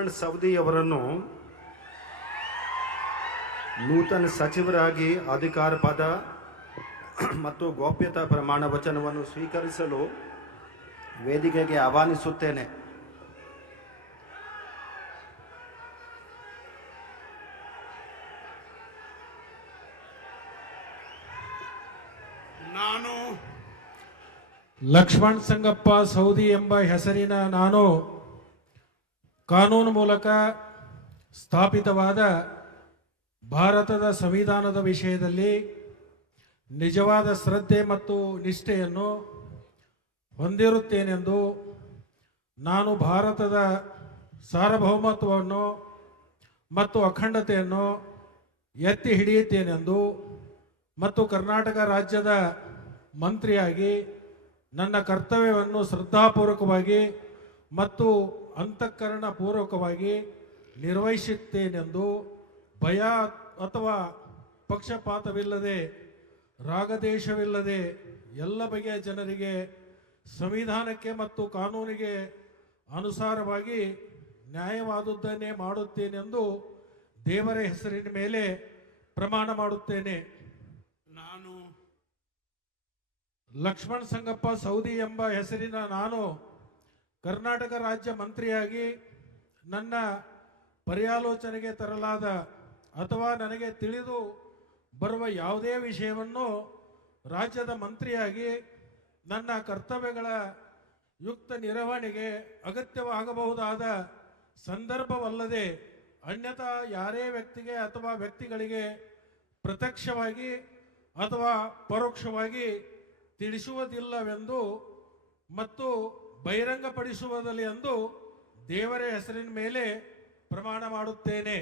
ಲಕ್ಷ್ಮಣ್ ಸವದಿ ಅವರನ್ನು ನೂತನ ಸಚಿವರಾಗಿ ಅಧಿಕಾರ ಪದ ಮತ್ತು ಗೌಪ್ಯತಾ ಪ್ರಮಾಣ ವಚನವನ್ನು ಸ್ವೀಕರಿಸಲು ವೇದಿಕೆಗೆ ಆಹ್ವಾನಿಸುತ್ತೇನೆ. ನಾನು ಲಕ್ಷ್ಮಣ್ ಸಂಗಪ್ಪ ಸೌದಿ ಎಂಬ ಹೆಸರಿನ ನಾನು ಕಾನೂನು ಮೂಲಕ ಸ್ಥಾಪಿತವಾದ ಭಾರತದ ಸಂವಿಧಾನದ ವಿಷಯದಲ್ಲಿ ನಿಜವಾದ ಶ್ರದ್ಧೆ ಮತ್ತು ನಿಷ್ಠೆಯನ್ನು ಹೊಂದಿರುತ್ತೇನೆಂದು, ನಾನು ಭಾರತದ ಸಾರ್ವಭೌಮತ್ವವನ್ನು ಮತ್ತು ಅಖಂಡತೆಯನ್ನು ಎತ್ತಿ ಹಿಡಿಯುತ್ತೇನೆಂದು ಮತ್ತು ಕರ್ನಾಟಕ ರಾಜ್ಯದ ಮಂತ್ರಿಯಾಗಿ ನನ್ನ ಕರ್ತವ್ಯವನ್ನು ಶ್ರದ್ಧಾಪೂರ್ವಕವಾಗಿ ಮತ್ತು ಅಂತಃಕರಣಪೂರ್ವಕವಾಗಿ ನಿರ್ವಹಿಸುತ್ತೇನೆಂದು ಭಯ ಅಥವಾ ಪಕ್ಷಪಾತವಿಲ್ಲದೆ ರಾಗದೇಶವಿಲ್ಲದೆ ಎಲ್ಲ ಬಗೆಯ ಜನರಿಗೆ ಸಂವಿಧಾನಕ್ಕೆ ಮತ್ತು ಕಾನೂನಿಗೆ ಅನುಸಾರವಾಗಿ ನ್ಯಾಯವಾದುದನ್ನೇ ಮಾಡುತ್ತೇನೆಂದು ದೇವರ ಹೆಸರಿನ ಮೇಲೆ ಪ್ರಮಾಣ ಮಾಡುತ್ತೇನೆ. ನಾನು ಲಕ್ಷ್ಮಣ್ ಸಂಗಪ್ಪ ಸೌದಿ ಎಂಬ ಹೆಸರಿನ ನಾನು ಕರ್ನಾಟಕ ರಾಜ್ಯ ಮಂತ್ರಿಯಾಗಿ ನನ್ನ ಪರ್ಯಾಲೋಚನೆಗೆ ತರಲಾದ ಅಥವಾ ನನಗೆ ತಿಳಿದು ಬರುವ ಯಾವುದೇ ವಿಷಯವನ್ನು ರಾಜ್ಯದ ಮಂತ್ರಿಯಾಗಿ ನನ್ನ ಕರ್ತವ್ಯಗಳ ಯುಕ್ತ ನಿರ್ವಹಣೆಗೆ ಅಗತ್ಯವಾಗಬಹುದಾದ ಸಂದರ್ಭವಲ್ಲದೆ ಅನ್ಯಥಾ ಯಾರೇ ವ್ಯಕ್ತಿಗೆ ಅಥವಾ ವ್ಯಕ್ತಿಗಳಿಗೆ ಪ್ರತ್ಯಕ್ಷವಾಗಿ ಅಥವಾ ಪರೋಕ್ಷವಾಗಿ ತಿಳಿಸುವುದಿಲ್ಲವೆಂದು ಮತ್ತು ಬಹಿರಂಗಪಡಿಸುವುದಿಲ್ಲ ಎಂದು ದೇವರ ಹೆಸರಿನ ಮೇಲೆ ಪ್ರಮಾಣ ಮಾಡುತ್ತೇನೆ.